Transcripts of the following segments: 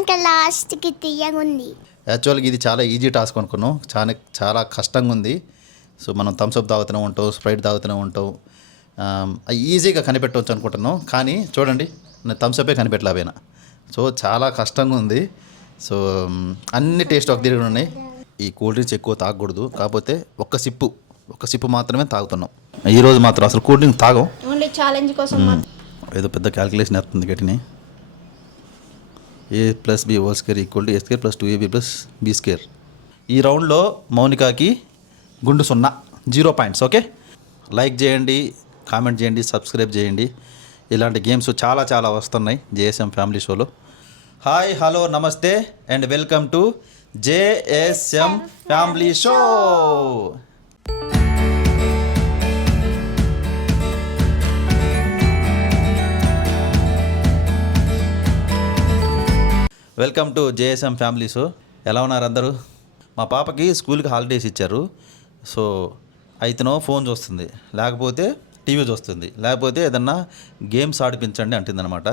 ఇంకా లాస్ట్కి తీయగుంది. యాక్చువల్గా ఇది చాలా ఈజీ టాస్క్ అనుకున్నాం, చాలా చాలా కష్టంగా ఉంది. సో మనం థమ్స్అప్ తాగుతూనే ఉంటాం, స్ప్రైట్ తాగుతూనే ఉంటాం, ఈజీగా కనిపెట్టవచ్చు అనుకుంటున్నాం. కానీ చూడండి, నేను థమ్స్అపే కనిపెట్టలేకపోయినా. సో చాలా కష్టంగా ఉంది. సో అన్ని టేస్ట్ ఒక తిరిగి ఉన్నాయి. ఈ కూల్ డ్రింక్స్ ఎక్కువ తాగకూడదు, కాకపోతే ఒక్క సిప్పు మాత్రమే తాగుతున్నాం. ఈరోజు మాత్రం అసలు కూల్ డ్రింక్ తాగం, ఓన్లీ ఛాలెంజ్ కోసం. ఏదో పెద్ద క్యాలిక్యులేషన్ వేస్తుంది గట్టిని. a + b ² = a² + 2ab + b². ఈ రౌండ్లో మౌనికాకి గుండు 0 పాయింట్స్. ఓకే, లైక్ చేయండి, కామెంట్ చేయండి, సబ్స్క్రైబ్ చేయండి. ఇలాంటి గేమ్స్ చాలా చాలా వస్తున్నాయి జేఎస్ఎం ఫ్యామిలీ షోలో. హాయ్, హలో, నమస్తే and welcome to JSM family show. Welcome to JSM family show. ఎలా ఉన్నారు అందరూ? మా పాపకి స్కూల్కి హాలిడేస్ ఇచ్చారు. సో అయితేనో ఫోన్ చూస్తుంది, లేకపోతే టీవీ చూస్తుంది, లేకపోతే ఏదన్నా గేమ్స్ ఆడిపించండి అంటుందన్నమాట.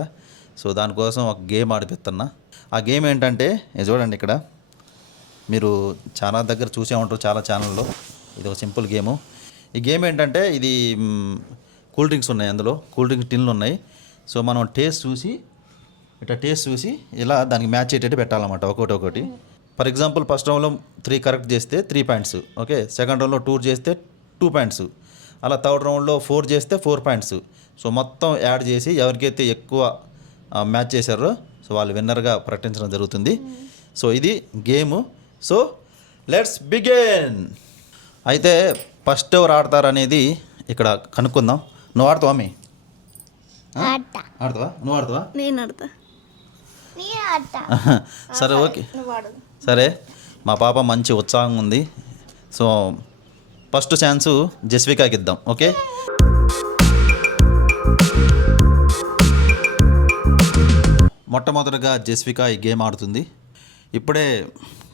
సో దానికోసం ఒక గేమ్ ఆడిపిస్తున్నా. ఆ గేమ్ ఏంటంటే ఇది చూడండి, ఇక్కడ మీరు చాలా దగ్గర చూసే ఉంటారు, చాలా ఛానల్లో. ఇది ఒక సింపుల్ గేము. ఈ గేమ్ ఏంటంటే ఇది కూల్ డ్రింక్స్ ఉన్నాయి, అందులో కూల్ డ్రింక్స్ టిన్లు ఉన్నాయి. సో మనం టేస్ట్ చూసి ఇలా దానికి మ్యాచ్ అయ్యేటట్టు పెట్టాలన్నమాట, ఒకటి. ఫర్ ఎగ్జాంపుల్ ఫస్ట్ రౌండ్లో 3 కరెక్ట్ చేస్తే 3 పాయింట్స్, ఓకే. సెకండ్ రౌండ్లో 2 చేస్తే 2 పాయింట్స్, అలా థర్డ్ రౌండ్లో 4 చేస్తే 4 పాయింట్స్. సో మొత్తం యాడ్ చేసి ఎవరికైతే ఎక్కువ మ్యాచ్ చేశారో సో వాళ్ళు విన్నర్గా ప్రకటించడం జరుగుతుంది. సో ఇది గేము. So let's begin. అయితే ఫస్ట్ ఎవరు ఆడతారు అనేది ఇక్కడ కనుక్కుందాం. నువ్వు ఆడతావా? మీ ఆడతావా? నువ్వు ఆడతావా? నేను ఆడతా. సరే, ఓకే, సరే. మా పాప మంచి ఉత్సాహం ఉంది. సో ఫస్ట్ ఛాన్సు జస్వికాకి ఇద్దాం, ఓకే. మొట్టమొదటిగా జస్విక ఈ గేమ్ ఆడుతుంది. ఇప్పుడే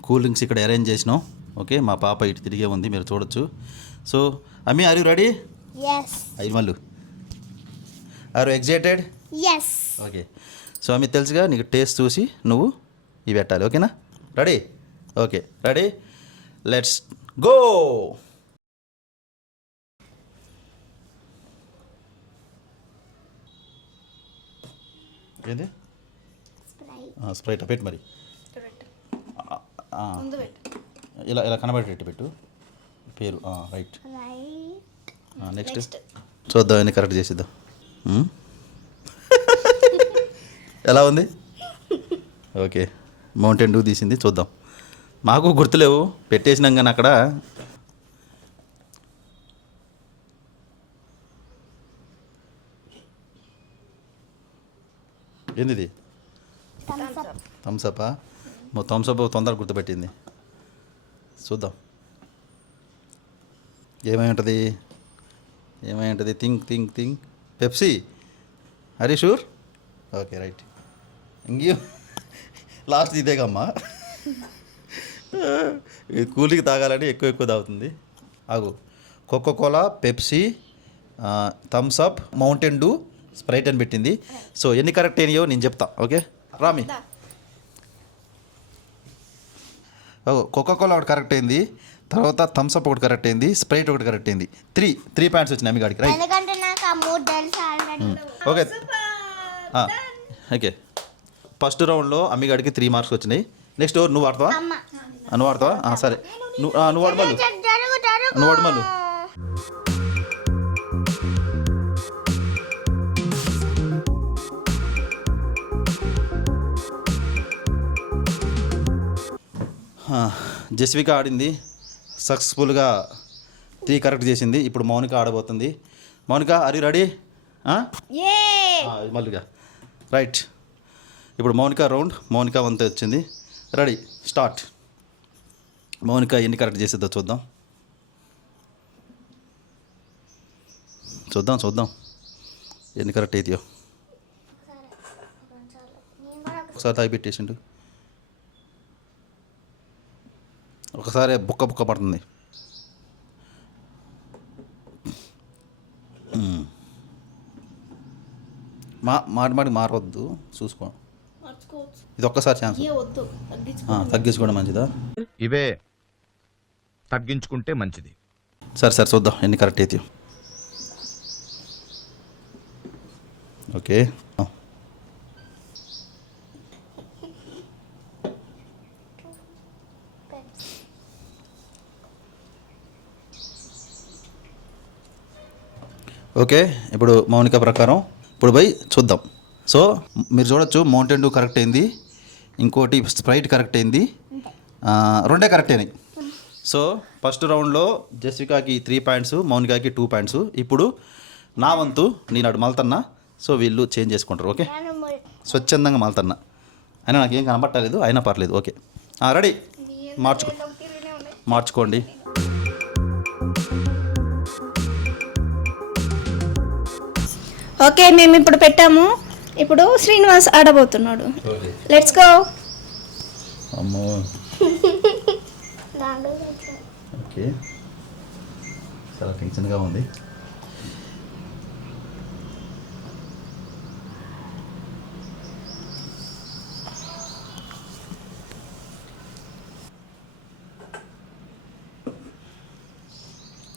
కూల్ డ్రింక్స్ ఇక్కడ అరేంజ్ చేసినాం, ఓకే. మా పాప ఇటు తిరిగే ఉంది, మీరు చూడొచ్చు. సో అమ్మి, are you ready? Mallu, are you excited? Okay. So అమ్మి, తెలుసుగా నీకు టేస్ట్ చూసి నువ్వు ఇవి పెట్టాలి, ఓకేనా? Ready? Okay, ready, let's go. ఏంది? స్ప్రైట్ పెట్టు మరి. ఇలా కనబడేటట్టు పెట్టు పేరు. రైట్. నెక్స్ట్ చూద్దాం, ఎన్ని కరెక్ట్ చేసిద్దాం. ఎలా ఉంది? ఓకే, మౌంటైన్ డ్యూ తీసింది, చూద్దాం. మాకు గుర్తులేవు, పెట్టేసినాం కానీ అక్కడ. ఏంది ఇది? థమ్స్అపా? థమ్స్అప్ తొందరగా గుర్తుపెట్టింది. చూద్దాం ఏమై ఉంటుంది. థింక్. పెప్సీ. హరీ షూర్? Okay, right. ఇంకేం లాస్ట్ ఇదేగమ్మా. కూలికి తాగాలని ఎక్కువ తాగుతుంది. ఆగు. Coca Cola, Pepsi, Thums Up, mountain Dew, Sprite అని పెట్టింది. సో ఎన్ని కరెక్ట్ అయినాయో నేను చెప్తా, ఓకే. రామి, కోకోకోలా ఒకటి కరెక్ట్ అయింది, తర్వాత థమ్స్అప్ ఒకటి కరెక్ట్ అయింది, స్ప్రైట్ ఒకటి కరెక్ట్ అయింది. 3 పాయింట్స్ వచ్చినాయి అమ్మి గాడికి, రైట్. Okay, okay. ఫస్ట్ రౌండ్లో అమ్మిగాడికి 3 మార్క్స్ వచ్చినాయి. నెక్స్ట్ నువ్వు ఆడతావా? నువ్వు ఆడతావా? సరే, నువ్వు ఆడమల్లు. నువ్వు ఆడమల్లు. జస్విక ఆడింది, సక్సెస్ఫుల్గా 3 కరెక్ట్ చేసింది. ఇప్పుడు మౌనిక ఆడబోతుంది. Mounika, are you ready? మల్లుగా, రైట్. ఇప్పుడు మౌనిక రౌండ్, మౌనిక వంతు వచ్చింది. Ready, start. మౌనిక ఎన్ని కరెక్ట్ చేసేద్దో చూద్దాం. ఎన్ని కరెక్ట్ అవుతాయో. ఒకసారి తాగి పెట్టేసిండు, ఒకసారి బుక్క పడుతుంది. మాటి మారవద్దు, చూసుకో. ఇది ఒక్కసారి ఛాన్స్ తగ్గించుకోవడం మంచిదా? ఇవే తగ్గించుకుంటే మంచిది. సరే చూద్దాం ఎన్ని కరెక్ట్ అయితే. ఓకే ఓకే ఇప్పుడు మౌనిక ప్రకారం ఇప్పుడు పోయి చూద్దాం. సో మీరు చూడొచ్చు మౌంటైన్ డూ కరెక్ట్ అయింది, ఇంకోటి స్ప్రైట్ కరెక్ట్ అయింది, రెండే కరెక్ట్ అయినాయి. సో ఫస్ట్ రౌండ్లో జెసికాకి 3 పాయింట్స్, మౌనికాకి 2 పాయింట్స్. ఇప్పుడు నా వంతు నేను అటు మళ్తన్నా. సో వీళ్ళు చేంజ్ చేసుకుంటారు. ఓకే స్వచ్ఛందంగా మళ్తన్నా. అయినా నాకేం కనపట్టలేదు, అయినా పర్లేదు. ఓకే రెడీ, మార్చుకోండి. ఓకే మేము ఇప్పుడు పెట్టాము. ఇప్పుడు శ్రీనివాస్ ఆడబోతున్నాడు. Let's go. అమ్మో ఓకే చాలా టెన్షన్గా ఉంది.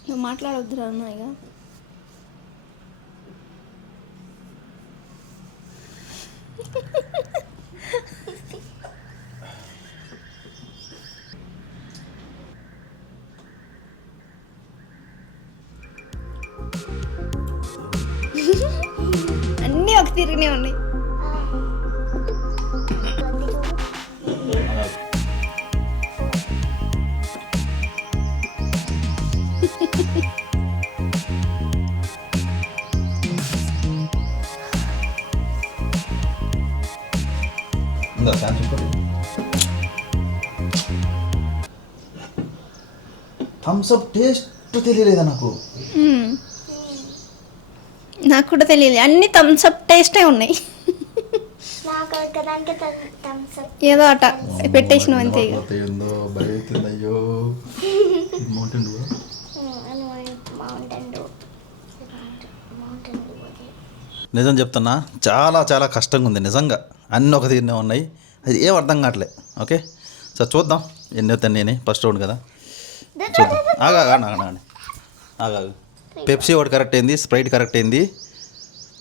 నువ్వు మాట్లాడొద్దురా అన్న ఇక. అన్నీ ఒక తిరిగినే ఉన్నాయి. థమ్స్అప్ టేస్ట్ తెలియలేదా నాకు? నాకు కూడా తెలియదు, అన్ని థమ్స్అప్ టేస్టే ఉన్నాయి. ఏదో అట పెట్టేసినావు అంతే. నిజం చెప్తున్నా, చాలా చాలా కష్టంగా ఉంది నిజంగా. అన్నీ ఒక తీరునే ఉన్నాయి, అది ఏం అర్థం కావట్లే. ఓకే సార్ చూద్దాం ఎన్ని అవుతాను. నేనే ఫస్ట్ రౌండ్ కదా, చూద్దాం. ఆగా పెప్సీ ఒకటి కరెక్ట్ అయింది, స్ప్రైట్ కరెక్ట్ అయింది,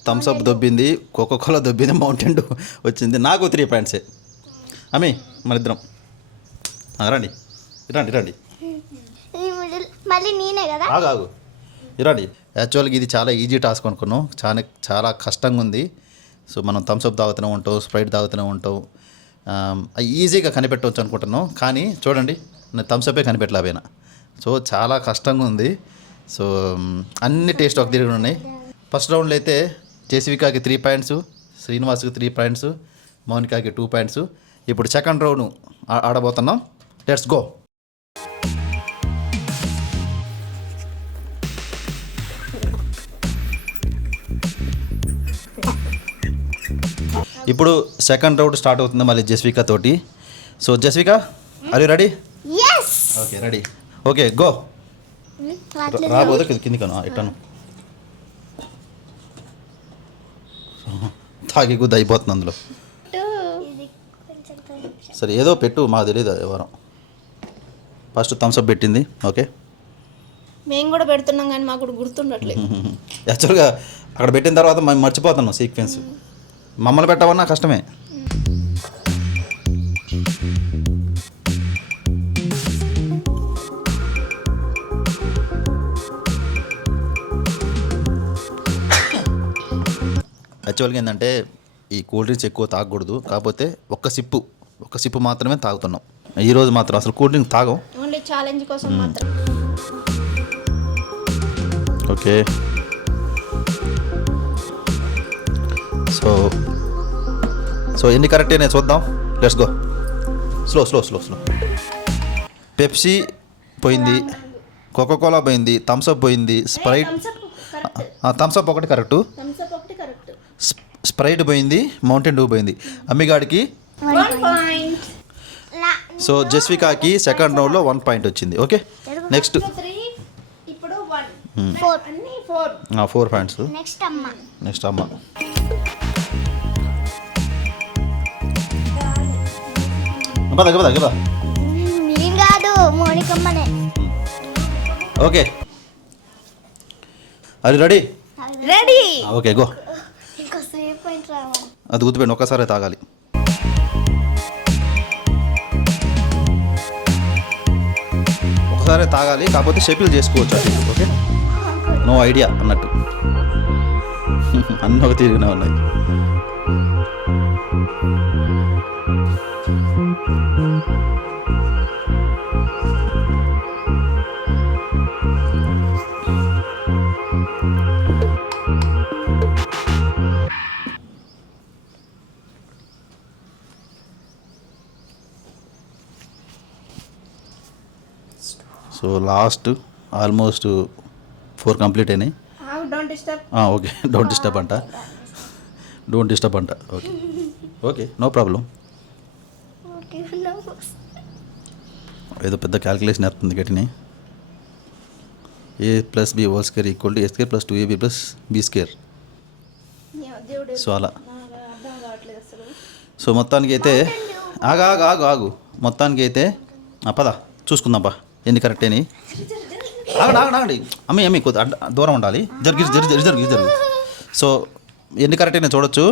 థమ్స్అప్ దొబ్బింది, కోకోకోలా దొబ్బింది, మౌంటైన్ డూ వచ్చింది. నాకు 3 పాయింట్సే. అమ్మి మన ఇద్దరం రండి రండి రండి. మళ్ళీ నేనే కదా. ఆగు రండి. యాక్చువల్గా ఇది చాలా ఈజీ టాస్క్ అనుకున్నాం, చాలా కష్టంగా ఉంది. సో మనం థమ్స్అప్ తాగుతూనే ఉంటాం, స్ప్రైట్ తాగుతూనే ఉంటాం, ఈజీగా కనిపెట్టవచ్చు అనుకుంటున్నాం. కానీ చూడండి నేను థమ్స్అపే కనిపెట్టలేకపోయినా. సో చాలా కష్టంగా ఉంది. సో అన్ని టేస్ట్ ఒక తిరిగి ఉన్నాయి. ఫస్ట్ రౌండ్లో అయితే జెసికాకి 3 పాయింట్స్, శ్రీనివాస్కి 3 పాయింట్స్, మౌనికాకి 2 పాయింట్స్. ఇప్పుడు సెకండ్ రౌండ్ ఆడబోతున్నాం. Let's go. ఇప్పుడు సెకండ్ రౌండ్ స్టార్ట్ అవుతుంది మళ్ళీ జెసికా తోటి. So Jessica are you ready? Okay ready. Okay go. రాబోతే కింది కను ఇట్టాను తాగి గుద్ద అయిపోతుంది అందులో. సరే ఏదో పెట్టు, మాకు తెలియదు ఎవరం. ఫస్ట్ థమ్స్అప్ పెట్టింది. ఓకే మేము కూడా పెడుతున్నాం కానీ మాకు కూడా గుర్తుండట్లేదు. యాక్చువల్గా అక్కడ పెట్టిన తర్వాత మేము మర్చిపోతున్నాం సీక్వెన్స్. మమ్మల్ని పెట్టవన్నా కష్టమే. యాక్చువల్గా ఏంటంటే ఈ కూల్ డ్రింక్స్ ఎక్కువ తాగకూడదు, కాకపోతే ఒక్క సిప్పు మాత్రమే తాగుతున్నాం ఈరోజు. మాత్రం అసలు కూల్ డ్రింక్ తాగం, ఓన్లీ ఛాలెంజ్ కోసం మాత్రం. ఓకే సో ఎన్ని కరెక్ట్ అయినాయి చూద్దాం. Let's go. స్లో. పెప్సీ పోయింది, కోకోకోలా పోయింది, థమ్స్అప్ పోయింది, స్ప్రైట్ థమ్స్అప్ ఒకటి కరెక్టు, స్ప్రైట్ పోయింది, మౌంటైన్ డూ పోయింది. అమ్మిగాడికి సో జెసికాకి సెకండ్ రౌండ్లో 1 పాయింట్ వచ్చింది. Okay next 4 points. నెక్స్ట్ అమ్మ పద పద పద. నేను కాదు మోనికమ్మనే. ఓకే అది రెడీ. రెడీ. Okay go. ఇంకోసేపు ఏంటి రావాలి. అది గుర్తుపెట్టి ఒక్కసారి తాగాలి. ఒకసారి తాగాలి, కాకపోతే షెఫిల్ చేసుకోవచ్చు అది. ఓకే నో ఐడియా అన్నట్టు. అన్నీ ఒక తీరుగానే ఉన్నాయి. సో లాస్ట్ ఆల్మోస్ట్ 4 కంప్లీట్ అయినాయి. Don't disturb. Okay don't disturb అంట. డోంట్ డిస్టర్బ్ అంట. Okay okay no problem. Okay ఏదో పెద్ద క్యాలిక్యులేషన్ వస్తుంది గట్టిని. a+b² equal to a² + 2ab+b². So అలా. అర్థం కావట్లేదు అసలు. సో మొత్తానికి అయితే ఆగు ఆగు ఆగు ఆగు మొత్తానికి అయితే పద చూసుకుందాంపా ఎన్ని కరెక్ట్ అయినాయి. ఆగండి ఆగండి ఆగండి. అమ్మి కొద్ది దూరం ఉండాలి. జరుగు. సో ఎన్ని కరెక్ట్ అయినా చూడొచ్చు.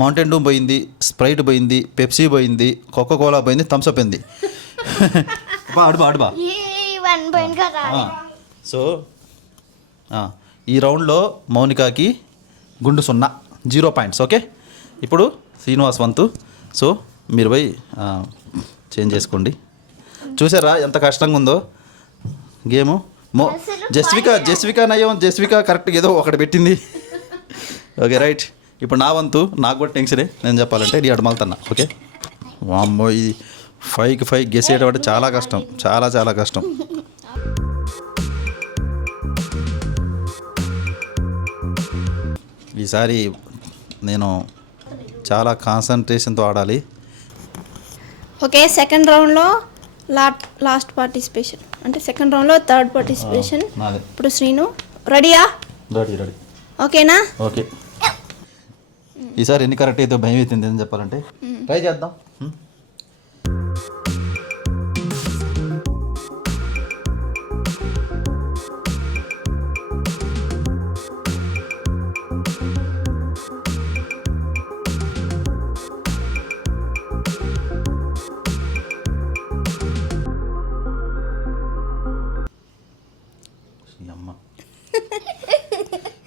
మౌంటైన్ డూ పోయింది, స్ప్రైట్ పోయింది, పెప్సీ పోయింది, కోకో కోలా పోయింది, థమ్స్అప్ పోయింది. అడుబా. ఈ 1 పాయింట్ కదా. సో ఈ రౌండ్లో మౌనికాకి గుండు 0 పాయింట్స్. ఓకే ఇప్పుడు శ్రీనివాస్ వంతు. సో మీరు పోయి చేంజ్ చేసుకోండి. చూసారా ఎంత కష్టంగా ఉందో గేము. జస్విక నయం. జస్విక కరెక్ట్ ఏదో ఒకటి పెట్టింది. Okay right. ఇప్పుడు నా వంతు. నాకు కూడా టెన్షనే నేను చెప్పాలంటే. నీ అడమలుతున్నా. ఓకే వామ్మో ఈ 5కి 5 గెస్ చేయడం అంటే చాలా కష్టం. చాలా కష్టం. ఈసారి నేను చాలా కాన్సన్ట్రేషన్తో ఆడాలి. ఓకే సెకండ్ రౌండ్లో లాస్ట్ పార్టిసిపేషన్ అంటే సెకండ్ రౌండ్లో థర్డ్ పార్టిసిపేషన్. నాదే. ఇప్పుడు శ్రీను రెడీయా? రెడీ. ఓకేనా? ఓకే ఈసారి ఎన్ని కరెక్ట్ అయితే భయం అవుతుంది అని చెప్పాలంటే ట్రై చేద్దాం. అమ్మ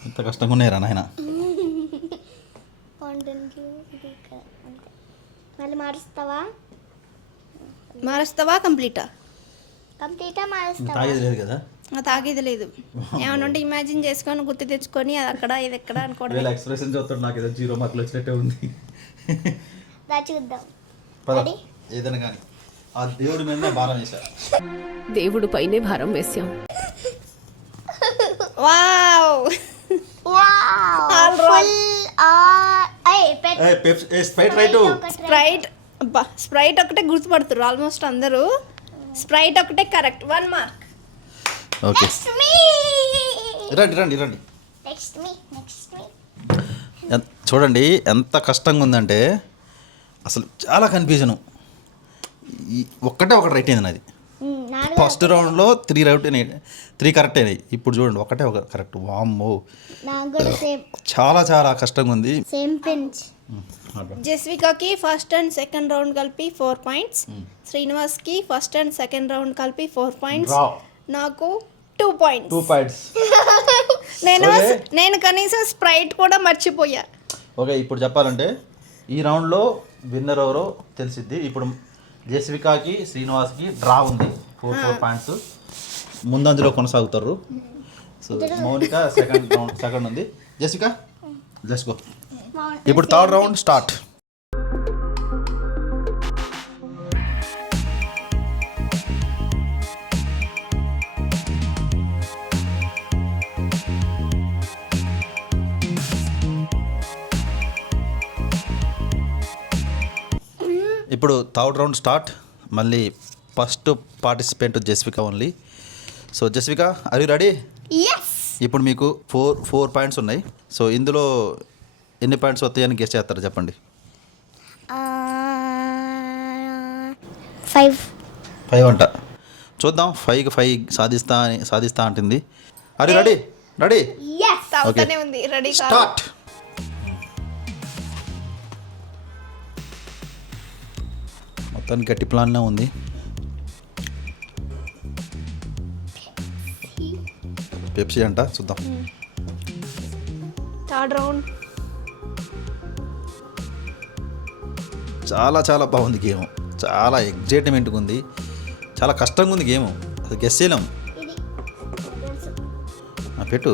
ఎంత కష్టంగా ఉన్నాయిరా నాయన. మళ్ళీ మారుస్తావా? కంప్లీటా మారుస్తావా? తాగేది లేదు కదా. తాగేది లేదు. ఏమన్నా ఉంటే ఇమాజిన్ చేసుకొని గుర్తు తెచ్చుకొని అది అక్కడ ఇది ఎక్కడ అనుకోవడం. వీళ్ళ ఎక్స్ప్రెషన్ చూస్తాడు నాకు ఏదో 0 మార్కులు వచ్చినట్టే ఉంది. చూద్దాం. పద ఏదైనా కానీ ఆ దేవుడి మీద భారం వేశా. దేవుడు పైనే భారం వేశాం. Wow Sprite. అబ్బా స్ప్రైట్ ఒకటే గుర్తుపడుతున్నారు ఆల్మోస్ట్ అందరూ. స్ప్రైట్ ఒకటే కరెక్ట్. 1 మార్క్. ఓకే రండి. చూడండి ఎంత కష్టంగా ఉందంటే అసలు చాలా కన్ఫ్యూజను. ఒకటి రైట్ అయింది నాది. ఫస్ట్ రౌండ్లో 3 కరెక్ట్ అయినాయి. ఇప్పుడు చూడండి ఒకటే ఒక కరెక్ట్. వామ్మో చాలా కష్టంగా ఉంది. జస్వికాకి ఫస్ట్ అండ్ సెకండ్ రౌండ్ కలిపి 4 పాయింట్స్. శ్రీనివాస్కి ఫస్ట్ అండ్ సెకండ్ రౌండ్ కలిపి 4 పాయింట్స్. నాకు 2 పాయింట్స్. నేను కనీసం స్ప్రైట్ కూడా మర్చిపోయా. ఓకే ఇప్పుడు చెప్పాలంటే ఈ రౌండ్లో విన్నర్ ఎవరో తెలిసిద్ది. ఇప్పుడు జస్వికాకి శ్రీనివాస్కి డ్రా ఉంది. 4 పాయింట్స్ ముందంజలో కొనసాగుతారు. సో మౌనిక సెకండ్ ఉంది. Jasvika let's go. ఇప్పుడు థర్డ్ రౌండ్ స్టార్ట్. ఇప్పుడు థర్డ్ రౌండ్ స్టార్ట్. మళ్ళీ first participant Jasvika only. So Jasvika are you ready? ఇప్పుడు మీకు 4 పాయింట్స్ ఉన్నాయి. సో ఇందులో ఎన్ని పాయింట్స్ వస్తాయని గెస్ చేస్తారు చెప్పండి. 5 అంట. చూద్దాం 5కి 5 సాధిస్తా అంటుంది. అది రెడీ అవుతానే ఉంది. Ready start. మొత్తానికి గట్టి ప్లాన్నే ఉంది. పెప్సీ అంట, చూద్దాం. Third round. చాలా చాలా బాగుంది గేమ్. చాలా ఎగ్జైట్మెంట్గా ఉంది. చాలా కష్టంగా ఉంది గేమ్. అసలు గెస్ చేయలేం. పెట్టు.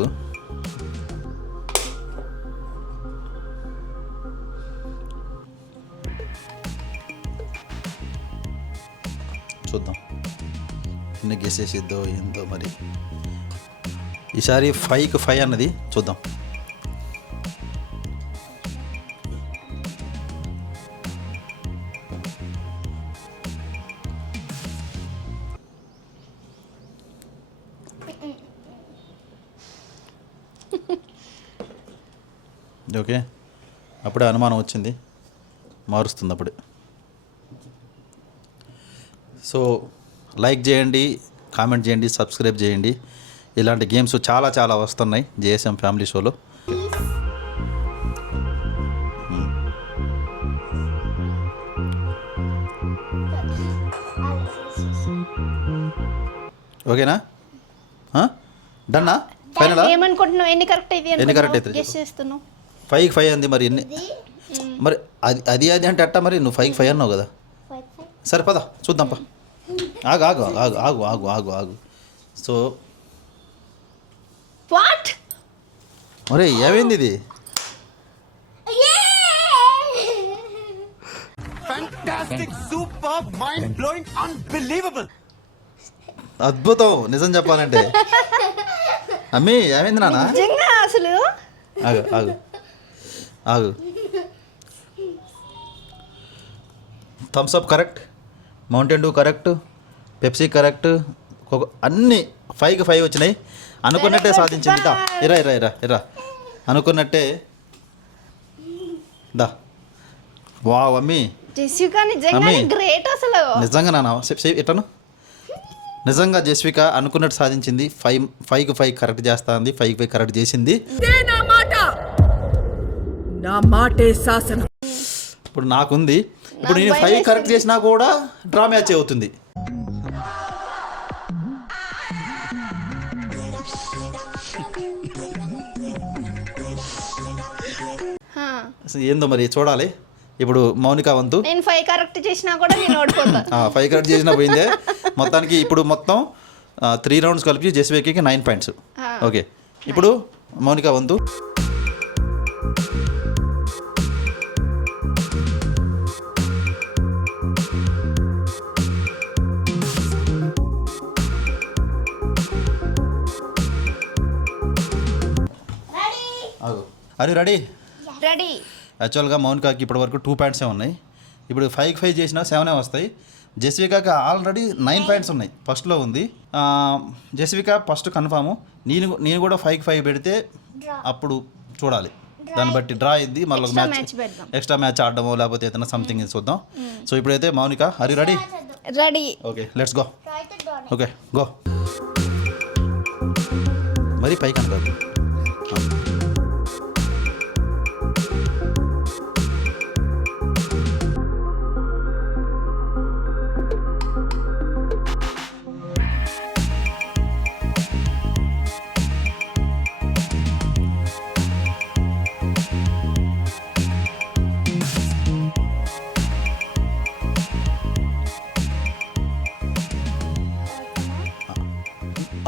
చూద్దాం ఎన్ని గెస్ చేసిద్దో ఏందో మరి. ఈసారి 5కి 5 అన్నది చూద్దాం. ఓకే, అప్పుడే అనుమానం వచ్చింది, మారుస్తుంది అప్పుడే. సో లైక్ చేయండి, కామెంట్ చేయండి, సబ్స్క్రైబ్ చేయండి. ఇలాంటి గేమ్స్ చాలా చాలా వస్తున్నాయి జేఎస్ఎం ఫ్యామిలీ షోలో. ఓకేనా? డన్నా? ఫైనలా? ఏమనుకుంటున్నావు? ఎన్ని కరెక్ట్ అయితే గెస్ చేస్తున్నావు? 5కి 5 అంది. మరి ఎన్ని? మరి అది అంటే అట్టా. మరి నువ్వు 5కి 5 అన్నావు కదా. సరే పద చూద్దాం. ఆగు ఆగు ఆగు ఆగు ఆగు ఆగు ఆగు. So what? ఒరే ఏమైంది ఇది? అద్భుతం నిజం చెప్పాలంటే. అమ్మీ ఏమైంది నాన్న? నిజంగా అసలు. ఆగు ఆగు ఆగు. Thums up correct, Mountain Dew correct, Pepsi correct, అన్నీ 5కి 5 వచ్చినాయి. అనుకున్నట్టే సాధించింది. దా ఇరా ఇరా ఇరా ఇరా అనుకున్నట్టే. దా వావ్ అమ్మీ. జెసికా నిజంగా గ్రేట్ అసలు. నిజంగా నాన్న ఇటను. నిజంగా జెస్విక అనుకున్నట్టు సాధించింది. 5కి 5 కరెక్ట్ చేస్తా ఉంది. 5కి 5 కరెక్ట్ చేసింది. నా మాటే శాసనం. ఇప్పుడు నాకుంది. ఇప్పుడు నేను 5 కరెక్ట్ చేసినా కూడా డ్రా మ్యాచ్ అవుతుంది. ఏందో మరి చూడాలి. ఇప్పుడు మౌనిక వంతు. నేను 5 కరెక్ట్ చేసినా కూడా నేను ఓడిపోతా. 5 కరెక్ట్ చేసినా పోయిందే. మొత్తానికి ఇప్పుడు మొత్తం 3 రౌండ్స్ కలిపి జెస్వికకి 9 పాయింట్స్. ఓకే, ఇప్పుడు మౌనిక వంతు. అది రెడీ? యాక్చువల్గా మౌనికాకి ఇప్పటి వరకు 2 పాయింట్సే ఉన్నాయి. ఇప్పుడు 5కి 5 చేసినా 7 వస్తాయి. జెస్వికాకి ఆల్రెడీ 9 పాయింట్స్ ఉన్నాయి. ఫస్ట్లో ఉంది జెస్విక ఫస్ట్ కన్ఫాము. నేను కూడా 5కి 5 పెడితే అప్పుడు చూడాలి. దాన్ని బట్టి డ్రా అయింది. మళ్ళీ ఎక్స్ట్రా మ్యాచ్ ఆడడమో లేకపోతే ఏదైనా సంథింగ్ చూద్దాం. సో ఇప్పుడైతే Mounika Hari ready? Okay let's go. Okay go. మరి పైకి అనుకోదు.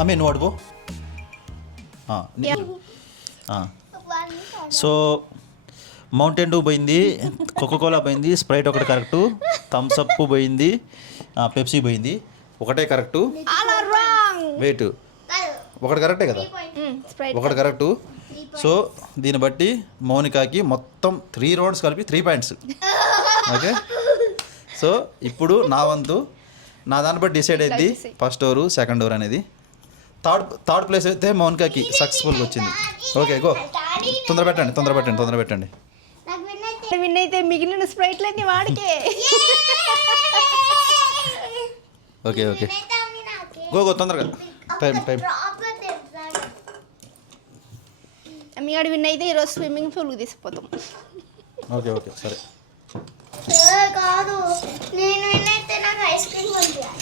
అమ్మే నువ్వు అడుగు. సో మౌంటైన్ డ్యూ పోయింది, కోకోకోలా పోయింది, స్ప్రైట్ ఒకటి కరెక్టు, థమ్స్ అప్ పోయింది, పెప్సీ పోయింది. ఒకటే కరెక్టు. వెయిట్ ఒకటి కరెక్టే కదా? ఒకటి కరెక్టు. సో దీన్ని బట్టి మౌనికాకి మొత్తం 3 రౌండ్స్ కలిపి 3 పాయింట్స్. ఓకే, సో ఇప్పుడు నా వంతు. నా దాన్ని బట్టి డిసైడ్ అయింది ఫస్ట్ ఓవర్ సెకండ్ ఓవర్ అనేది. థర్డ్ ప్లేస్ అయితే మౌనికాకి సక్సెస్ఫుల్గా వచ్చింది. Okay go. తొందర పెట్టండి. విన్ అయితే మిగిలిన స్ప్రైట్లన్నీ వాడికే. ఓకే ఓకే గో తొందరగా టైం మీ ఆడ విన్ అయితే ఈరోజు స్విమ్మింగ్ పూల్కి తీసుకుపోతాం. ఓకే ఓకే సరే. కాదు నేను వినైతే నాకు ఐస్ క్రీమ్ కొనిపించాలి.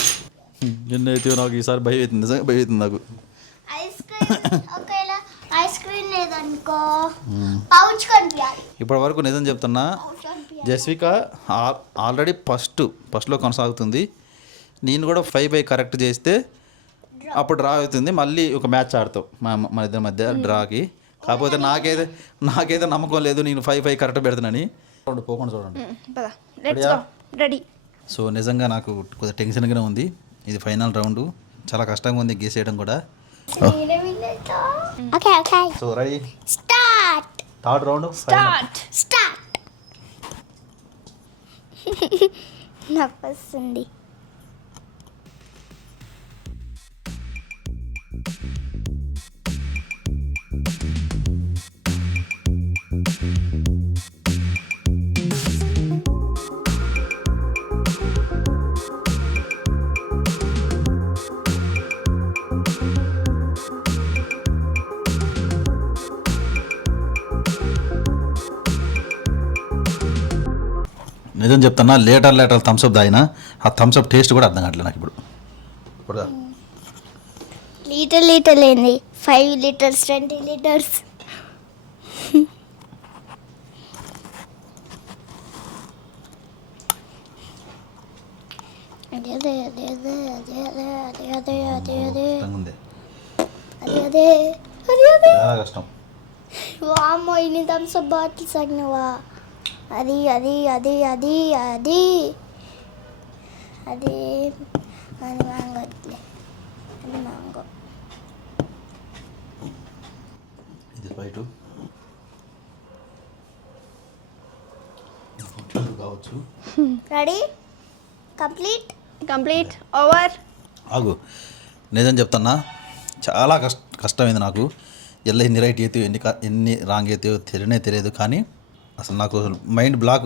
నిన్నైతే నాకు ఈసారి భయం అవుతుంది, నిజంగా భయం అవుతుంది నాకు. ఐస్ క్రీమ్ ఒకవేళ ఐస్ క్రీమ్ లేదనుకో పౌచ్ కొనిపించాలి. ఇప్పటి వరకు నిజం చెప్తున్నా, జస్విక ఆల్రెడీ ఫస్ట్లో కొనసాగుతుంది. నేను కూడా 5/5 కరెక్ట్ చేస్తే అప్పుడు డ్రా అవుతుంది. మళ్ళీ ఒక మ్యాచ్ ఆడతాం మన ఇద్దరి మధ్య డ్రాకి. కాకపోతే నాకైతే నమ్మకం లేదు నేను 5/5 కరెక్ట్ పెడతానని. పోకుండా చూడండి. రెడీ. సో నిజంగా నాకు కొద్దిగా టెన్షన్గానే ఉంది. ఇది ఫైనల్ రౌండ్, చాలా కష్టంగా ఉంది గీసేయడం కూడా. Okay okay so ready, start. Third round start. నాకు వస్తుంది. నిజం చెప్తున్నా, లీటర్ థమ్స్అప్ తాగినా ఆ థమ్స్అప్ టేస్ట్ కూడా అర్థం కావట్లేదు నాకు ఇప్పుడు. లీటర్ ఏంది? 5 లీటర్స్ 20 లీటర్స్. చాలా కష్టం. వామ్మో, ఇన్ని థమ్స్అప్ బాటిల్స్ అగ్నవా? అది అది అది అది అది అది అది మ్యాంగో, అది మ్యాంగో. ఇది బయట కావచ్చు. Ready, complete over. ఆగు, నిజం చెప్తున్నా, చాలా కష్టమైంది నాకు. ఎన్ని రైట్ అవుతాయో ఎన్ని రాంగ్ అవుతాయో తెలియదు. కానీ అసలు నాకు మైండ్ బ్లాక్.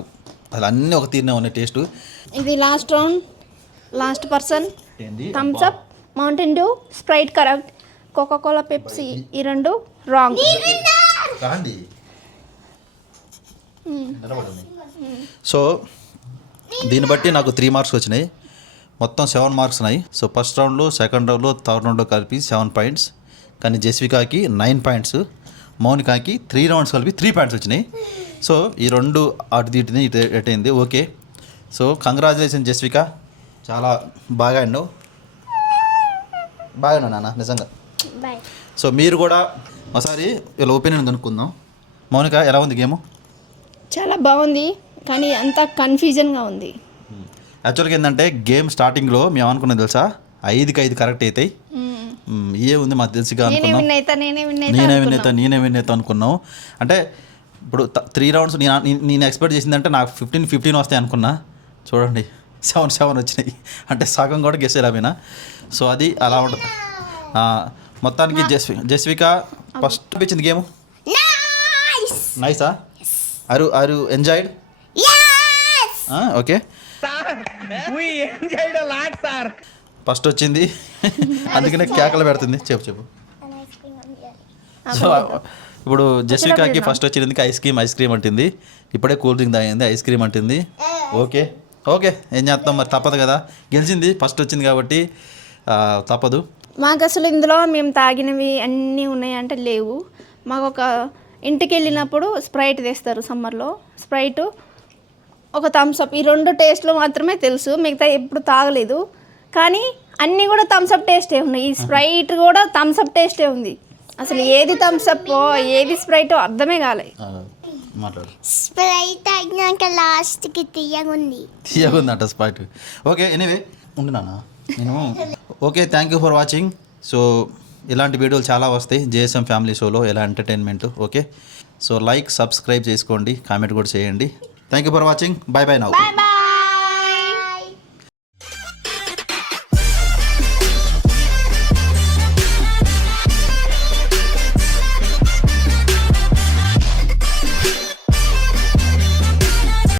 అసలు అన్నీ ఒక తీరునే ఉన్నాయి టేస్ట్. ఇది last round. Last person. Thums up, Mountain Dew, Sprite correct, Coca Cola, Pepsi ఈ 2 రాంగ్. సో దీన్ని బట్టి నాకు 3 మార్క్స్ వచ్చినాయి. మొత్తం 7 మార్క్స్ ఉన్నాయి. సో ఫస్ట్ రౌండ్లో, సెకండ్ రౌండ్లో, థర్డ్ రౌండ్లో కలిపి 7 పాయింట్స్. కానీ జస్వికాకి 9 పాయింట్స్, మౌనికాకి 3 రౌండ్స్ కలిపి 3 పాయింట్స్ వచ్చినాయి. సో ఈ 2 అటు అయింది. ఓకే, సో కంగ్రాచులేషన్ జస్విక, చాలా బాగా ఆడినావు. బాగా నాన్న నిజంగా. సో మీరు కూడా ఒకసారి ఇలా ఒపీనియన్ కనుక్కుందాం. మౌనిక, ఎలా ఉంది గేమ్? చాలా బాగుంది, కానీ అంతా కన్ఫ్యూజన్గా ఉంది. యాక్చువల్గా ఏంటంటే గేమ్ స్టార్టింగ్లో మేము అనుకున్నది తెలుసా, 5కి 5 కరెక్ట్ అవుతాయి. ఏ ఉంది మాకు తెలుసుగా అనుకున్నాం. నేనే విన్ అవుతా అనుకున్నాం. అంటే ఇప్పుడు 3 రౌండ్స్ నేను ఎక్స్పెక్ట్ చేసిందంటే నాకు 15 వస్తాయి అనుకున్నా. చూడండి 7 వచ్చినాయి. అంటే సగం కూడా గెస్ అయిపోయినా. సో అది అలా ఉంటుంది. మొత్తానికి జస్విక ఫస్ట్ అనిపించింది గేమ్. నైసా? ఆరు ఎంజాయ్డ్? ఓకే, ఫస్ట్ వచ్చింది అందుకనే కేకలు పెడుతుంది. చెప్పు. సో ఇప్పుడు జస్వికాకి ఫస్ట్ వచ్చినందుకు ఐస్ క్రీమ్ అంటుంది. ఇప్పుడే కూల్ డ్రింక్ తాగింది, ఐస్ క్రీమ్ అంటుంది. ఓకే ఏం చేస్తాం మరి, తప్పదు కదా. గెలిచింది, ఫస్ట్ వచ్చింది కాబట్టి తప్పదు. మాకు అసలు ఇందులో మేము తాగినవి అన్నీ ఉన్నాయంటే లేవు. మాకు ఒక ఇంటికి వెళ్ళినప్పుడు స్ప్రైట్ తెస్తారు సమ్మర్లో, స్ప్రైట్, ఒక థమ్స్అప్, ఈ 2 టేస్ట్లు మాత్రమే తెలుసు. మిగతా ఎప్పుడు తాగలేదు. కానీ అన్నీ కూడా థమ్స్అప్ టేస్టే ఉన్నాయి. ఈ స్ప్రైట్ కూడా థమ్స్అప్ టేస్టే ఉంది. అసలు ఏది థమ్స్అప్ ఏది స్ప్రైటో అర్థమే కాలే. మాట్లాడు. స్ప్రైట్ తాగినాక లాస్ట్కి తీయగుంది అంట స్ప్రైట్. ఓకే, ఎనీవే ఉండు నాన్న నేను. Okay, thank you for watching. So ఇలాంటి వీడియోలు చాలా వస్తాయి జేఎస్ఎం ఫ్యామిలీ షోలో, ఎలా entertainment. Okay, so like, subscribe చేసుకోండి, కామెంట్ కూడా చేయండి. Thank you for watching. By now.